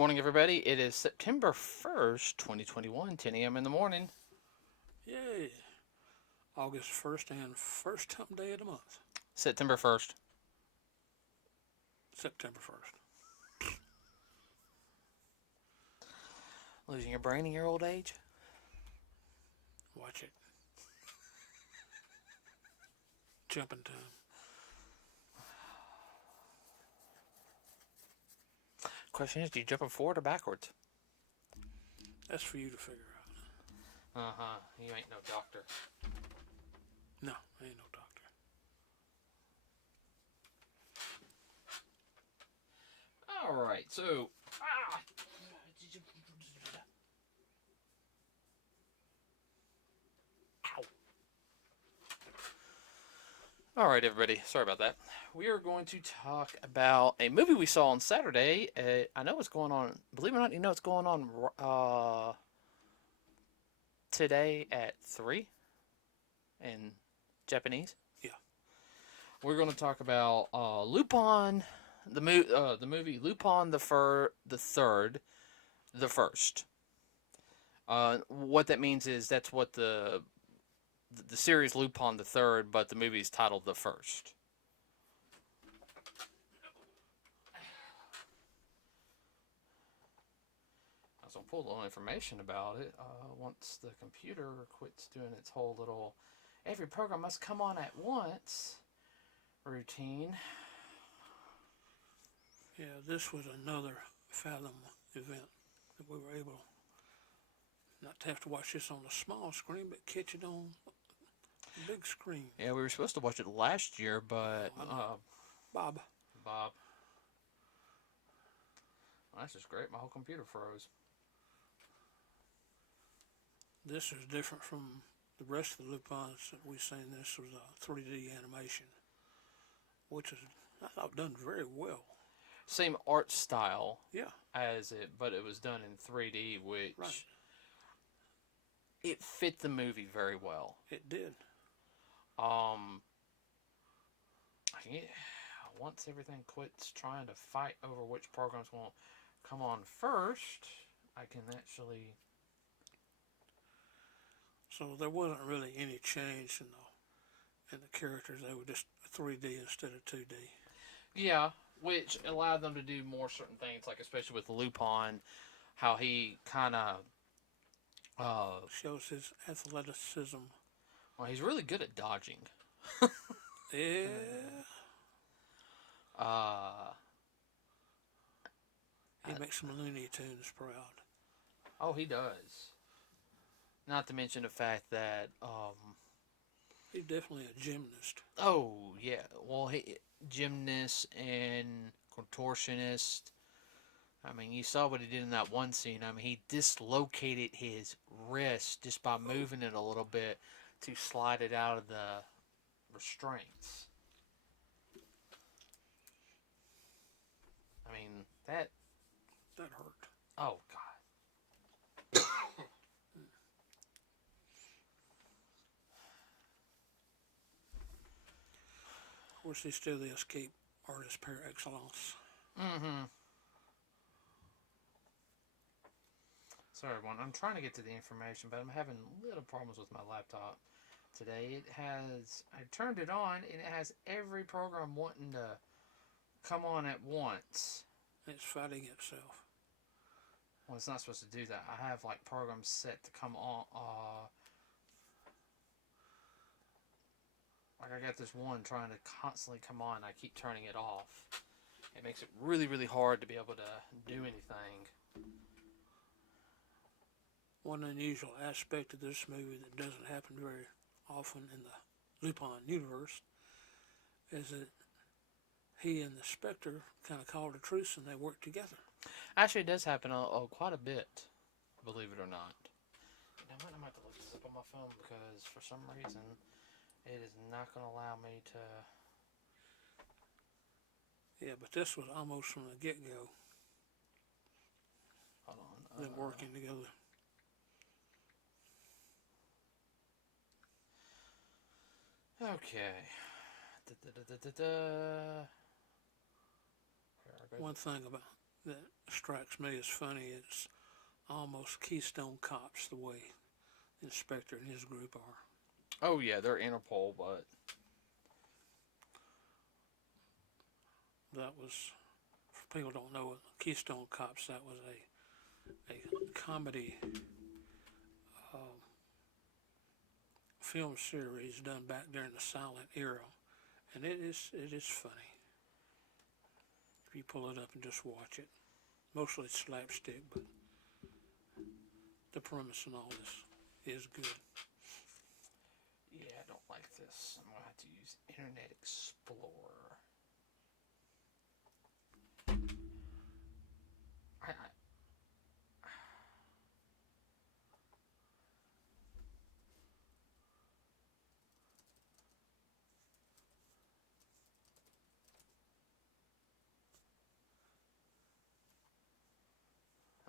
morning, everybody. It is September 1st, 2021, 10 a.m. in the morning. Yay! August 1st and first hump day of the month. September 1st. September 1st. Losing your brain in your old age? Watch it. Jumping time. Question is, do you jump forward or backwards? That's for you to figure out. Uh-huh. You ain't no doctor. No, I ain't no doctor. All right, so... Ow. All right, everybody. Sorry about that. We are going to talk about a movie we saw on Saturday. I know what's going on. Believe it or not, you know what's going on today at 3 in Japanese. Yeah. We're going to talk about Lupin, the movie Lupin the Third, the First. What that means is that's what the series Lupin the Third, but the movie is titled The First. I was going to pull a little information about it once the computer quits doing its whole little every program must come on at once routine. Yeah, this was another Fathom event that we were able not to have to watch this on the small screen, but catch it on the big screen. Yeah, we were supposed to watch it last year, but Bob. Well, that's just great. My whole computer froze. This is different from the rest of the Lupins that we've seen. This was a 3D animation, which is, I thought, done very well. Same art style, yeah, as it, but it was done in 3D, which right. It fit the movie very well. It did. Yeah, once everything quits trying to fight over which program's going to come on first, I can actually. So there wasn't really any change in the characters. They were just 3D instead of 2D. Yeah, which allowed them to do more certain things, like especially with Lupin, how he kind of shows his athleticism. Well, he's really good at dodging. Yeah. He makes some Looney Tunes proud. Oh, he does. Not to mention the fact that he's definitely a gymnast. Oh yeah, well, he gymnast and contortionist. I mean, you saw what he did in that one scene. I mean, he dislocated his wrist just by moving it a little bit to slide it out of the restraints. I mean, that hurt. Oh, God. Of course, he's still the escape artist par excellence. Mm-hmm. Sorry, everyone. I'm trying to get to the information, but I'm having little problems with my laptop today. I turned it on, and it has every program wanting to come on at once. It's fighting itself. Well, it's not supposed to do that. I have, like, programs set to come on. Like, I got this one trying to constantly come on. I keep turning it off. It makes it really, really hard to be able to do anything. One unusual aspect of this movie that doesn't happen very often in the Lupin universe is that he and the Spectre kind of called a truce and they worked together. Actually, it does happen quite a bit, believe it or not. You know what? I might have to look this up on my phone because for some reason it is not going to allow me to. Yeah, but this was almost from the get-go. Hold on. Them working together. Okay. One thing that strikes me as funny. It's almost Keystone Cops the way the inspector and his group are. Oh yeah, they're Interpol, but That was, for people who don't know, Keystone Cops. That was a comedy um, film series done back during the silent era, and it is funny if you pull it up and just watch it. Mostly it's slapstick, but the premise and all this is good. yeah, I don't like this. I'm gonna have to use Internet Explorer. I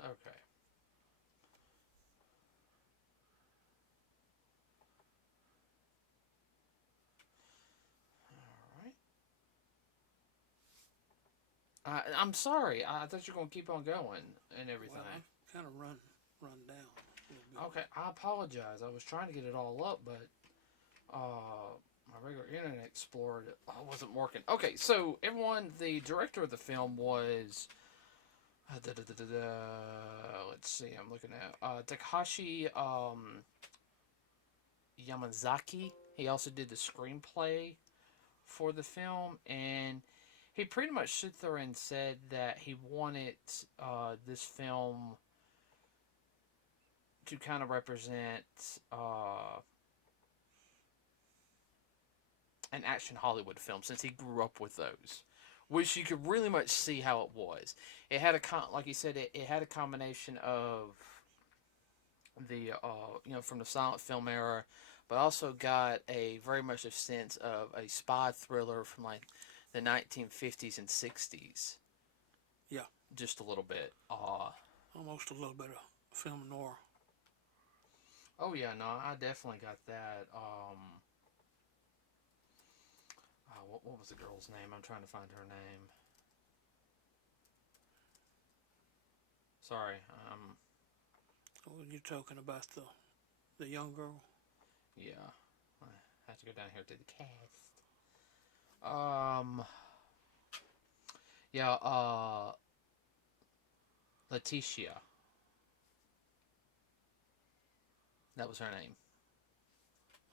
okay. All right. I'm sorry. I thought you were gonna keep on going and everything. Well, I've kind of run down a little bit. Okay, I apologize. I was trying to get it all up, but my regular Internet Explorer wasn't working. Okay, so everyone, the director of the film was. Let's see. I'm looking at Takahashi Yamazaki. He also did the screenplay for the film, and he pretty much stood there and said that he wanted this film to kind of represent an action Hollywood film, since he grew up with those, which you could really much see how it was. It had like he said, it had a combination of the from the silent film era, but also got a very much a sense of a spy thriller from like the 1950s and 60s, Yeah, just a little bit. almost a little bit of film noir. Oh yeah, no, I definitely got that. What was the girl's name? I'm trying to find her name. Sorry. Oh, you're talking about the young girl. Yeah. I have to go down here to the cast. Um. Yeah. Letitia. That was her name.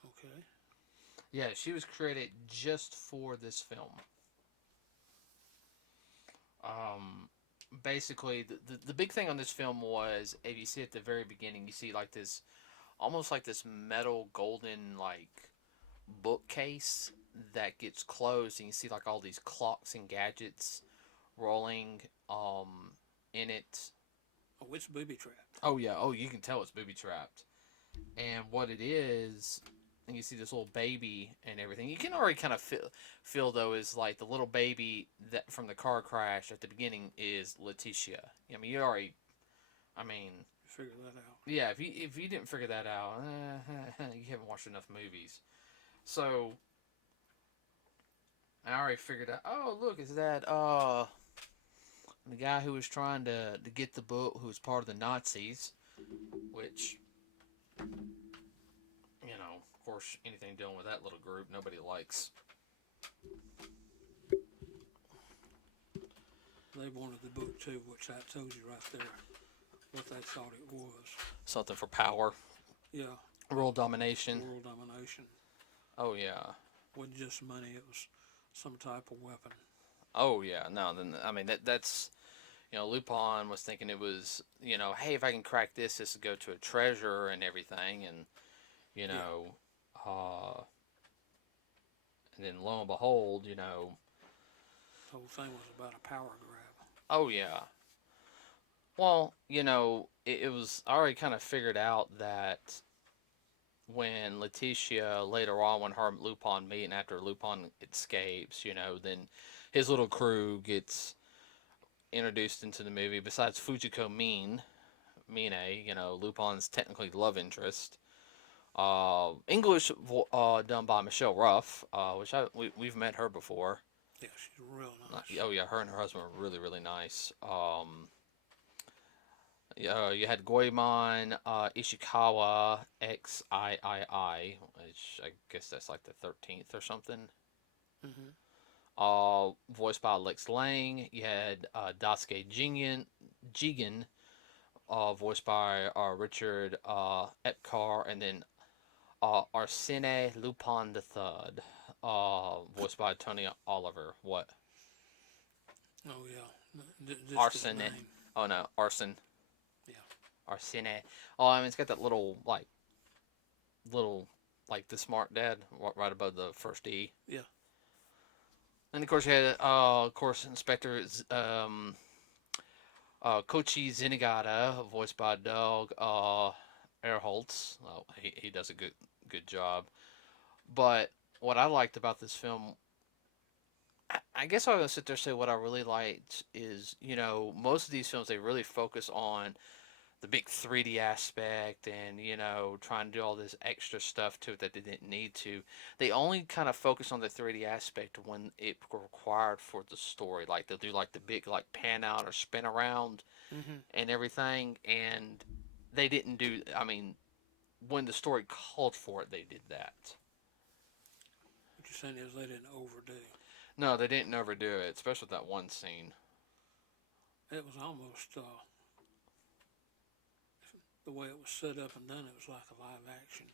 Okay. Yeah, she was created just for this film. Um, Basically, the big thing on this film was, if you see at the very beginning, you see like this, almost like this metal golden like bookcase that gets closed, and you see like all these clocks and gadgets rolling in it. Oh, it's booby trapped. Oh yeah, oh you can tell it's booby trapped. And what it is, and you see this little baby and everything. You can already kind of feel though, is like the little baby that from the car crash at the beginning is Letitia. I mean, you already, I mean, Figure that out. yeah. If you didn't figure that out, you haven't watched enough movies. So I already figured out. Oh, look, is that the guy who was trying to get the book, who was part of the Nazis, which, of course, anything dealing with that little group, nobody likes. They wanted the book too, which I told you right there what they thought it was. Something for power, Yeah, world domination. world domination. Oh yeah. Wasn't just money; it was some type of weapon. Oh yeah. No, then I mean that's Lupin was thinking it was hey, if I can crack this would go to a treasure and everything, and you Yeah. know, and then lo and behold, The whole thing was about a power grab. oh yeah. Well, it was already kind of figured out that when Letitia later on, when her and Lupin meet, and after Lupin escapes, then his little crew gets introduced into the movie. Besides Fujiko Mine, Lupin's technically love interest. English done by Michelle Ruff, which we've met her before. Yeah, she's real nice. Oh yeah, her and her husband were really really nice. Yeah, you had Goemon Ishikawa XIII, which I guess that's like the 13th or something. Mm-hmm. Voiced by Lex Lang. You had Daisuke Jigen, voiced by Richard Epcar, and then Arsene Lupin the Third, voiced by Tony Oliver. What? Oh yeah, just his Arsene? name. Oh no, Arson. Yeah. Arsene. Oh, I mean, it's got that little, like the smart dad right above the first E. Yeah. And of course, you had, of course, Inspector Koichi Zenigata, voiced by Doug Erholtz. Oh, he does a good job. But what I liked about this film, I guess I'm gonna sit there and say what I really liked is, most of these films they really focus on the big 3D aspect and trying to do all this extra stuff to it that they didn't need to. They only kind of focus on the 3D aspect when it required for the story. Like they'll do like the big like pan out or spin around Mm-hmm. and everything, and they didn't do. I mean, when the story called for it, they did that. What you're saying is they didn't overdo. No, they didn't overdo it, especially with that one scene. It was almost the way it was set up and done. It was like a live action.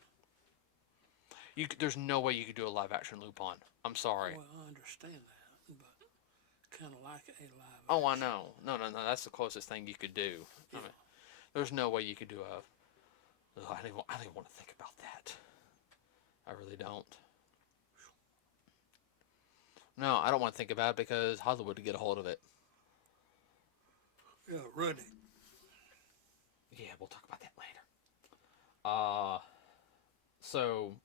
There's no way you could do a live action Lupin. I'm sorry. Well, I understand that, but kind of like a live Oh, I action. know. No, no, no. That's the closest thing you could do. I Yeah. mean, there's no way you could do a. I don't even want to think about that. I really don't. No, I don't want to think about it because Hollywood would get a hold of it. Yeah, running. Yeah, we'll talk about that later. Uh, so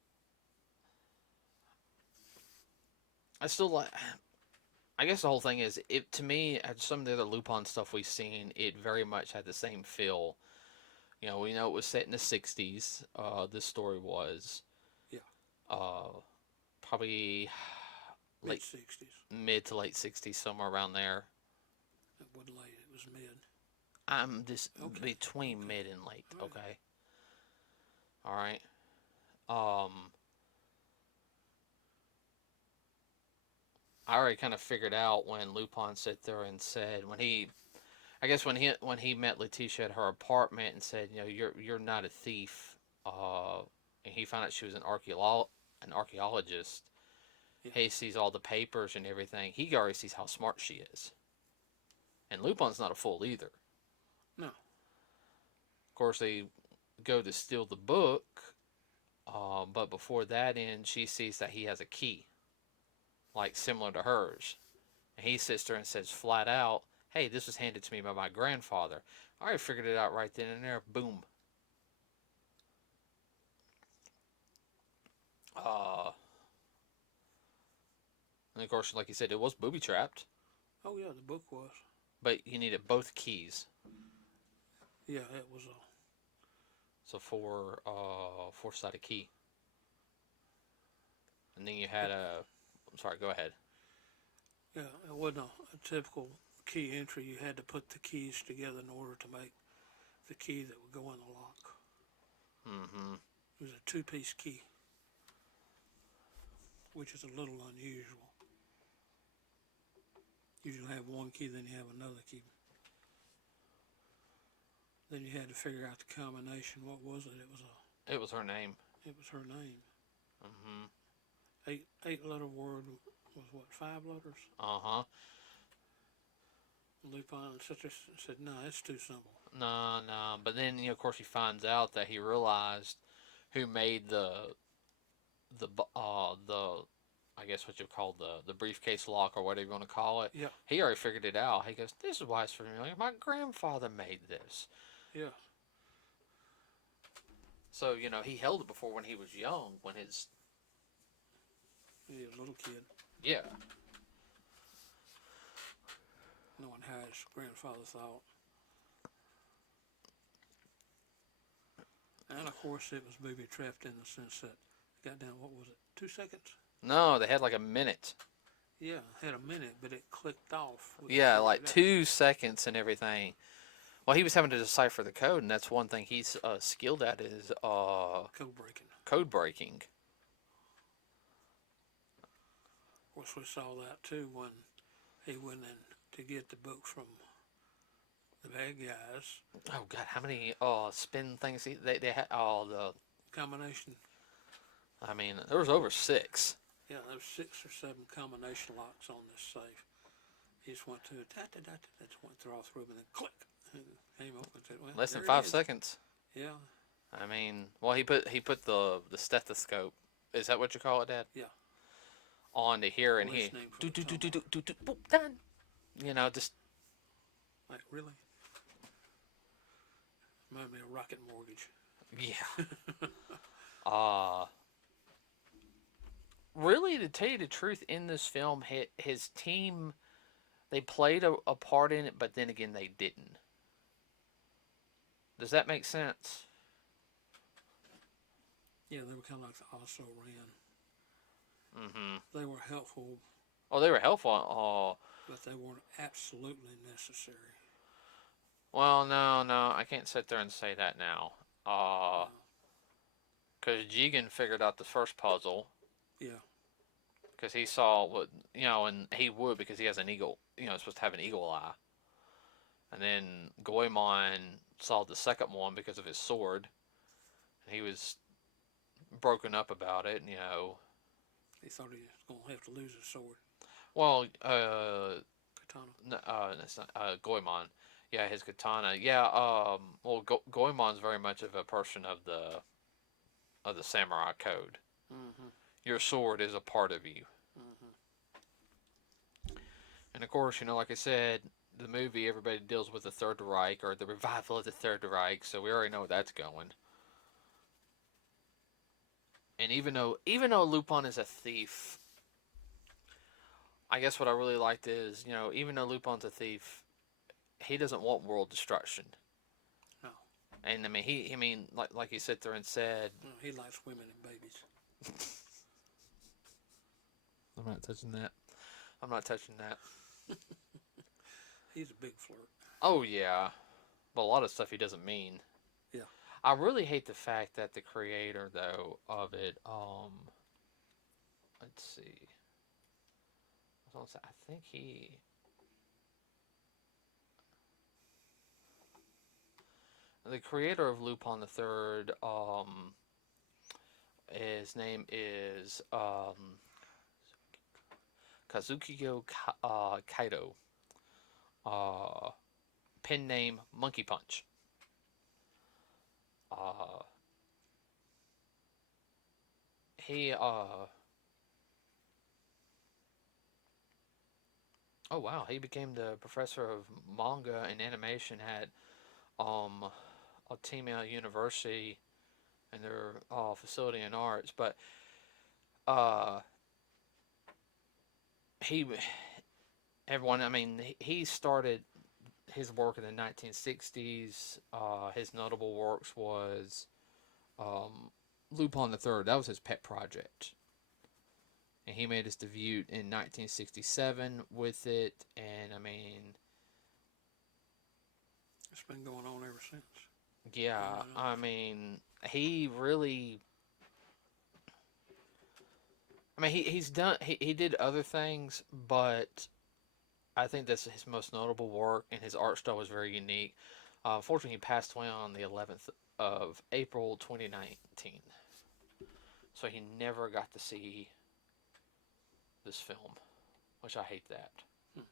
I still like. I guess the whole thing is, it to me, some of the other Lupin stuff we've seen, it very much had the same feel. We know it was set in the '60s. This story was. Yeah. Uh, Probably Mid late, 60s. mid to late '60s, somewhere around there. It wasn't late. It was mid. I'm just Okay. between Okay. mid and late. All right. Okay. All right. Um, I already kind of figured out when Lupin sat there and said I guess when he met Letitia at her apartment and said, you're not a thief. And he found out she was an archaeologist. Yeah. He sees all the papers and everything. He already sees how smart she is. And Lupin's not a fool either. No. Of course, they go to steal the book, but before that end, she sees that he has a key, like similar to hers. And he sits there and says flat out, hey, this was handed to me by my grandfather. I already figured it out right then and there. Boom. Uh, and of course, like you said, it was booby trapped, Oh yeah, the book was. but you needed both keys. Yeah, it was a. So four-sided key. And then you had I'm sorry, go ahead. Yeah, it wasn't a typical key entry. You had to put the keys together in order to make the key that would go in the lock. Mm-hmm. It was a two-piece key, which is a little unusual. Usually have one key, then you have another key. Then you had to figure out the combination. What was it? It was her name. It was her name. Mm-hmm. Eight-letter word was what, 5 letters? Uh-huh. Lupin said, no, it's too simple. No, no. But then, of course, he finds out that he realized who made the I guess what you call the briefcase lock or whatever you want to call it. Yeah. He already figured it out. He goes, "This is why it's familiar. My grandfather made this." Yeah. So he held it before when he was young. He was a little kid, Yeah. knowing how his grandfather thought. And of course, it was booby trapped in the sense that, goddamn, what was it, 2 seconds? No, they had like a minute. Yeah, had a minute, but it clicked off. We Yeah, figured like it out. 2 seconds and everything. Well, he was having to decipher the code, and that's one thing he's skilled at is Code breaking. code breaking. Of course, we saw that too when he went in to get the book from the bad guys. Oh God, how many spin things they had? Combination. I mean, there was over 6. Yeah, there was 6 or 7 combination locks on this safe. He just went to it, just went through all through them, and then click, and came open and said, "Well, Less than there it 5 is." seconds. Yeah, I mean, well, he put the stethoscope. Is that what you call it, Dad? yeah. On to hear and he Listening for do the do do do tomahawk. do do do boop done. Just Like really, reminded me of Rocket Mortgage. yeah. Uh Really, to tell you the truth, in this film, his team they played a part in it, but then again, they didn't. Does that make sense? Yeah, they were kind of like the also ran. Mm-hmm. They were helpful, Oh, they were helpful. but they weren't absolutely necessary. Well, no, I can't sit there and say that now. Uh, Because Jigen figured out the first puzzle. yeah, Because he saw what, and he would because he has an eagle, supposed to have an eagle eye. And then Goemon saw the second one because of his sword. And he was broken up about it, he thought he was going to have to lose his sword, Well, katana. that's not, Goemon. Yeah, his katana. Yeah, well, Goemon's very much of a person of the samurai code. Mm-hmm. Your sword is a part of you. Mm-hmm. And of course, like I said, the movie, everybody deals with the Third Reich or the revival of the Third Reich, so we already know where that's going. And even though Lupin is a thief, I guess what I really liked is, even though Lupin's a thief, he doesn't want world destruction. No, And I mean, like he sat there and said, no, he likes women and babies. I'm not touching that. I'm not touching that. He's a big flirt. Oh yeah, but a lot of stuff he doesn't mean. Yeah. I really hate the fact that the creator though of it, let's see. I think the creator of Lupin the Third, his name is Kazukiyo Kaito. Pen name Monkey Punch. Uh, he Oh wow, he became the professor of manga and animation at Altima University and their facility in arts. But uh, he, everyone, I mean, he started his work in the 1960s. His notable works was Lupin the Third. That was his pet project. And he made his debut in 1967 with it. And I mean, It's been going on ever since. yeah, I mean, he really. I mean, he's done. He did other things, but I think that's his most notable work, and his art style was very unique. Unfortunately, he passed away on the 11th of April 2019, so he never got to see this film, which I hate that. Hmm.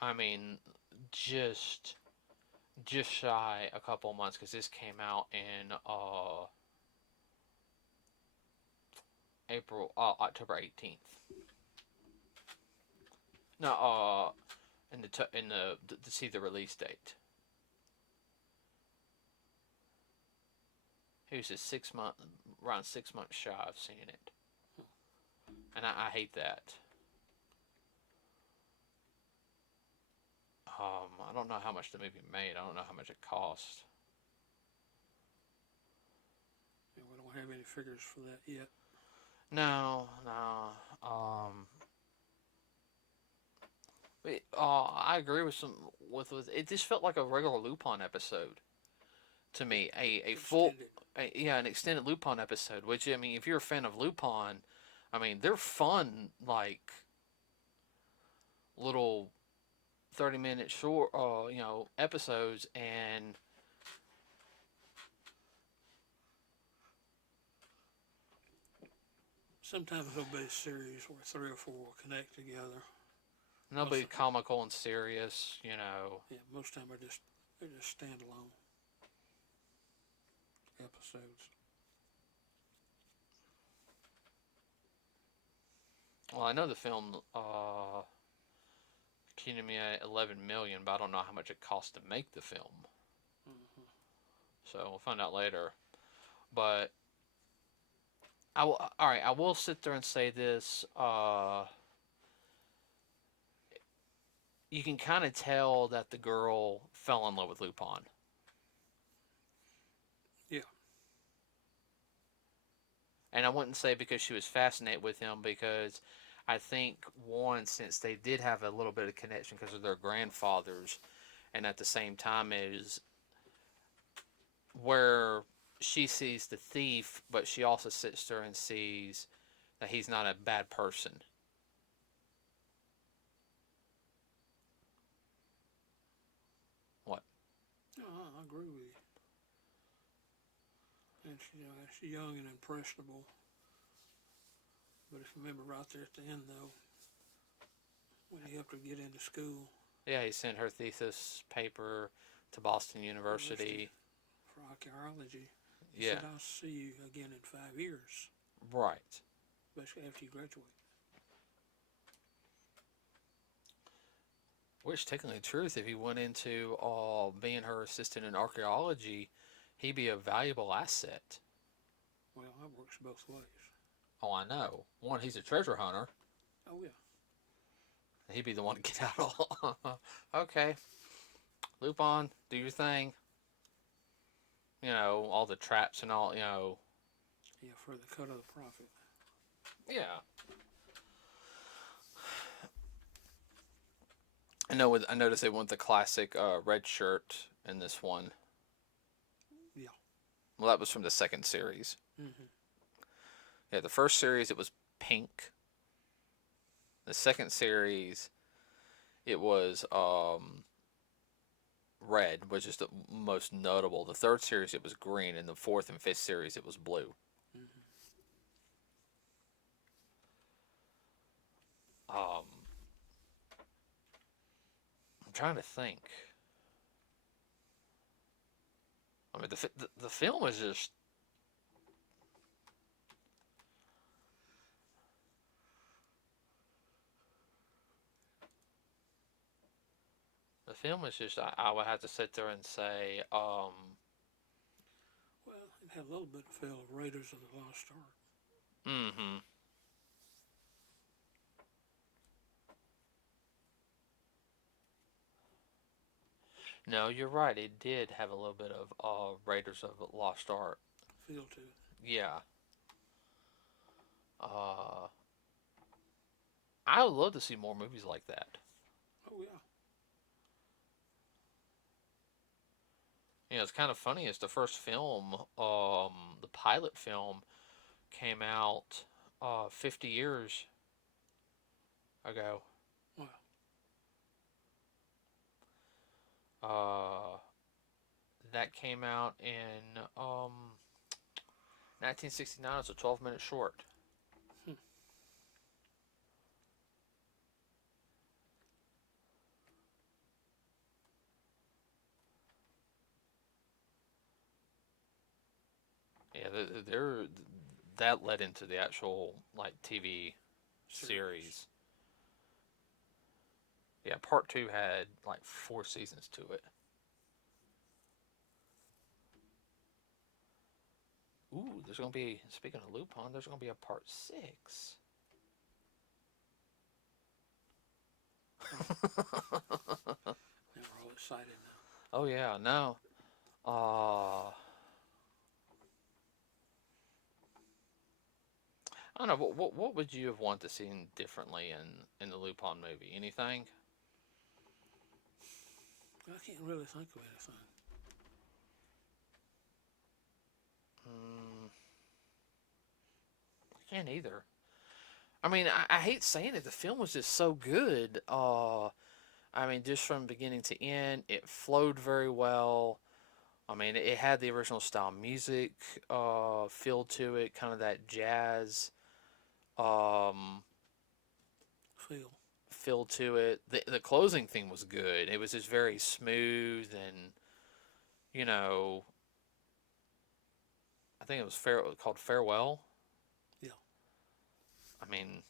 I mean, just shy a couple months because this came out in October 18th. No, to see the release date. He was just around 6 months shy of seeing it, and I hate that. I don't know how much the movie made. I don't know how much it cost. Yeah, we don't have any figures for that yet. No. I agree with with it. Just felt like a regular Lupin episode to me. A full, Extended. yeah, an extended Lupin episode. Which I mean, if you're a fan of Lupin, I mean, they're fun, like little 30-minute short, episodes, and Sometimes there'll be a series where three or four will connect together. they'll Most be of, comical and serious. You know, yeah, most of the time they're just standalone episodes. well, I know the film came to me at 11 million, but I don't know how much it cost to make the film. Mm-hmm. So we'll find out later. But all right. I will sit there and say this. You can kind of tell that the girl fell in love with Lupin. Yeah. And I wouldn't say because she was fascinated with him, because I think, one, since they did have a little bit of connection because of their grandfathers, and at the same time is where she sees the thief, but she also sits there and sees that he's not a bad person. What? No, I agree with you. And she's young and impressionable. But if you remember right there at the end, though, when he helped her get into school, Yeah, he sent her thesis paper to Boston University. for archaeology, he Yeah, said, "I'll see you again in 5 years," right. basically after you graduate. Which, technically, truth, if he went into being her assistant in archaeology, he'd be a valuable asset. Well, that works both ways. Oh, I know. One, he's a treasure hunter. Oh, yeah. He'd be the one to get out. Okay, Lupin, do your thing. You know, all the traps and all. Yeah, for the cut of the profit. Yeah. I know. I noticed they went the classic red shirt in this one. Yeah. Well, that was from the second series. Mm-hmm. Yeah, the first series it was pink. The second series it was red, which is the most notable. The third series it was green, and the fourth and fifth series it was blue. Mm-hmm. Um, I'm trying to think. I mean, the film is just. The film is just. I would have to sit there and say, Well, it had a little bit of feel of Raiders of the Lost Ark. mm-hmm. No, you're right. It did have a little bit of Raiders of the Lost Ark. Feel to it. Yeah. Uh, I would love to see more movies like that. Oh, yeah. You know, it's kind of funny. It's the first film, the pilot film, came out 50 years ago. Wow. Uh, that came out in 1969. It's a 12-minute short. Hmm. Yeah, that led into the actual like TV series. Yeah, part two had like 4 seasons to it. Ooh, there's gonna be, speaking of Lupin, there's gonna be a part 6. Now we're all excited now. Oh yeah, no. I don't know. What would you have wanted to see differently in the Lupin movie? Anything? I can't really think of anything. Mm, I can't either. I mean, I hate saying it. The film was just so good. I mean, just from beginning to end, it flowed very well. I mean, it had the original style music feel to it, kind of that jazz um, Feel. feel to it. The closing theme was good. It was just very smooth and, you know, I think it was called Farewell. Yeah. I mean,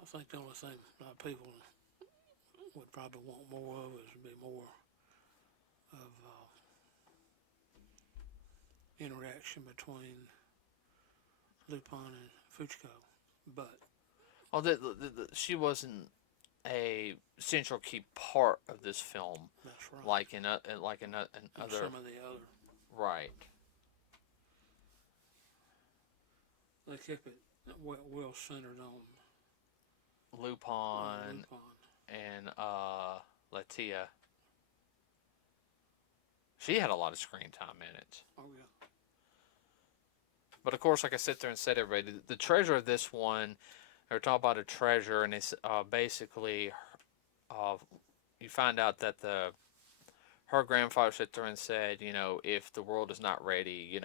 I think the only thing people would probably want more of is to be more of interaction between Lupin and Fujiko. But well, she wasn't a central key part of this film, that's right. like in And other some of the other, right. they kept it well centered on Lupin Lupin. and Latia. She had a lot of screen time in it. Oh yeah. But of course, like I sit there and said, everybody, the treasure of this one, they're talking about a treasure, and it's basically, uh, you find out that her grandfather sit there and said, if the world is not ready,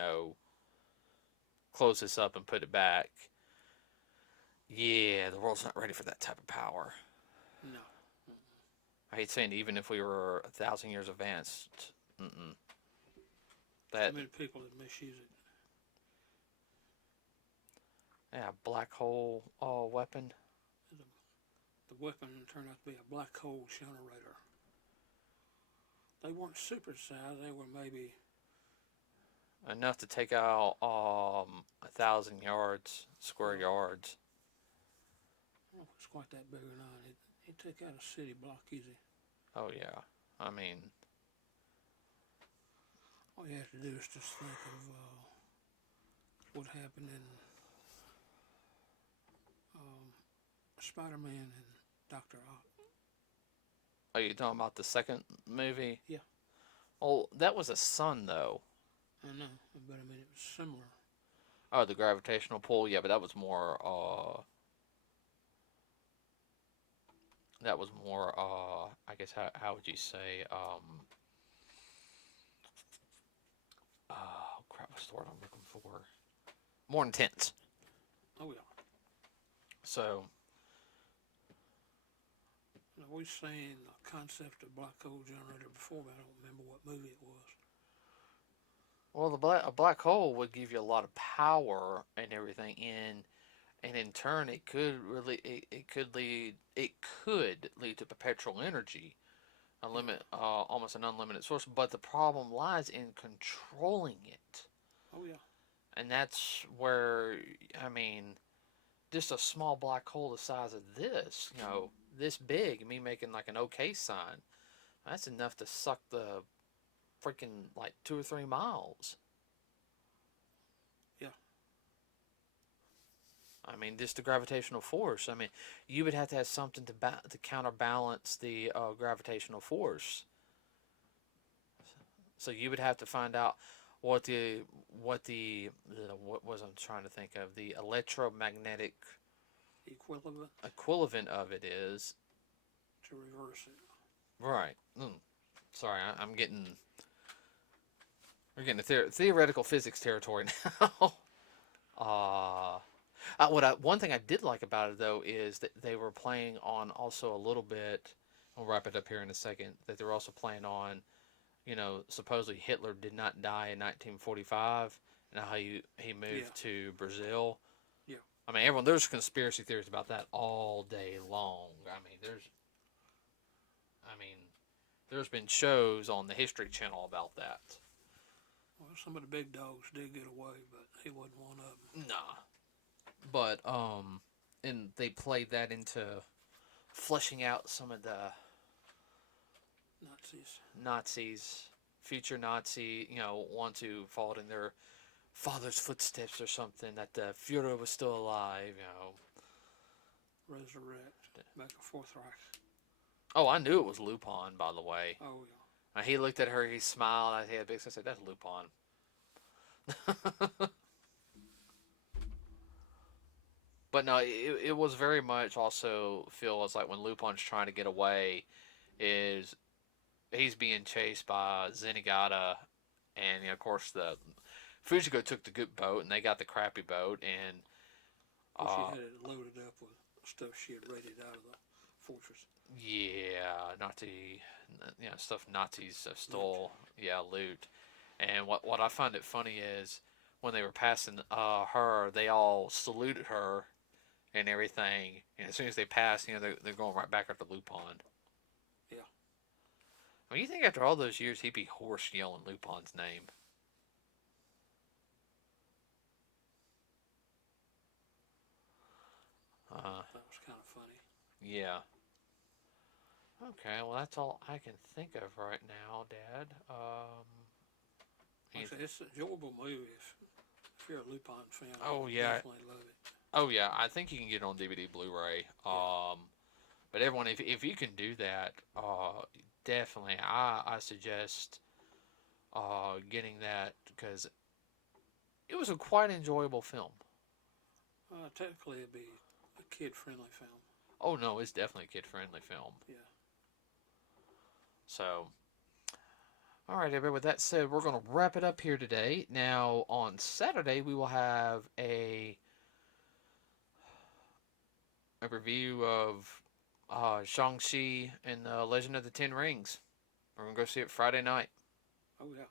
close this up and put it back. Yeah, the world's not ready for that type of power. No. I hate saying, even if we were 1,000 years advanced, mm-mm. Too many people that misuse it. Yeah, black hole weapon. The weapon turned out to be a black hole generator. They weren't supersized. They were maybe Enough to take out 1,000 yards, square yards. I don't know if it's quite that big or not. It took out a city block easy. Oh yeah, I mean, All you have to do is just think of what happened in Spider-Man and Doctor Ock. are you talking about the second movie? Yeah. Oh, that was a sun though. I know, but I mean it was similar. Oh, the gravitational pull. Yeah, but that was more. That was more. I guess how would you say? Oh crap! What's the word I'm looking for? More intense. Oh yeah. So. Now, we've seen the concept of black hole generator before, but I don't remember what movie it was. Well, a black hole would give you a lot of power and everything and in turn it could lead to perpetual energy, almost an unlimited source. But the problem lies in controlling it, Oh yeah. and that's where I mean, just a small black hole the size of this, this big, me making like an OK sign, that's enough to suck the freaking like 2 or 3 miles. Yeah. I mean, just the gravitational force. I mean, you would have to have something to counterbalance the gravitational force. So you would have to find out what the what was I'm trying to think of, the electromagnetic Equivalent of it is. to reverse it. Right. Sorry, I'm getting. We're getting to theoretical physics territory now. One thing I did like about it though is that they were playing on also a little bit. I'll wrap it up here in a second. That they were also playing on, supposedly Hitler did not die in 1945, and how he moved to Brazil. Yeah. I mean, there's conspiracy theories about that all day long. There's been shows on the History Channel about that. Well, some of the big dogs did get away, but he wasn't one of them. Nah. But and they played that into fleshing out some of the Nazis, future Nazi, want to fall in their father's footsteps or something, that the Führer was still alive, you know. Resurrect. Back a Fourth Reich. Oh, I knew it was Lupin, by the way. Oh, yeah. Now, he looked at her, he smiled, I had a big, I said, that's Lupin. But no, it was very much also feel as like when Lupin's trying to get away, is he's being chased by Zenigata, and of course the Fujiko took the good boat, and they got the crappy boat, and Well, she had it loaded up with stuff she had raided out of the fortress. yeah, Nazi, stuff Nazis stole, yeah, loot. And what I find it funny is when they were passing her, they all saluted her and everything, and as soon as they passed, they're going right back after Lupin. Yeah. I mean, you think after all those years he'd be hoarse yelling Lupin's name? That was kind of funny. Yeah. Okay, well that's all I can think of right now, Dad. Like I said, it's an enjoyable movie if you're a Lupin fan. Oh, yeah, definitely love it. Oh yeah, I think you can get it on DVD, Blu-ray. But everyone, if you can do that, definitely, I suggest getting that because it was a quite enjoyable film. Technically, it'd be a kid-friendly film. Oh no, it's definitely a kid-friendly film. Yeah. So, all right, everybody. With that said, we're going to wrap it up here today. Now, on Saturday, we will have a review of Shang-Chi and the Legend of the Ten Rings. We're going to go see it Friday night. Oh, yeah.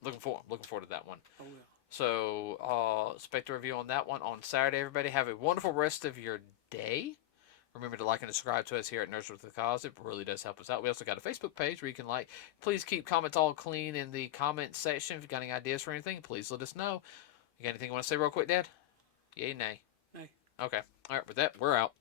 Looking forward to that one. Oh, yeah. So, expect a review on that one on Saturday. Everybody, have a wonderful rest of your day. Remember to like and subscribe to us here at NerdsWithACause. It really does help us out. We also got a Facebook page where you can like. Please keep comments all clean in the comment section. If you got any ideas for anything, please let us know. You got anything you want to say real quick, Dad? Yay, nay? Nay. Okay. All right, with that, we're out.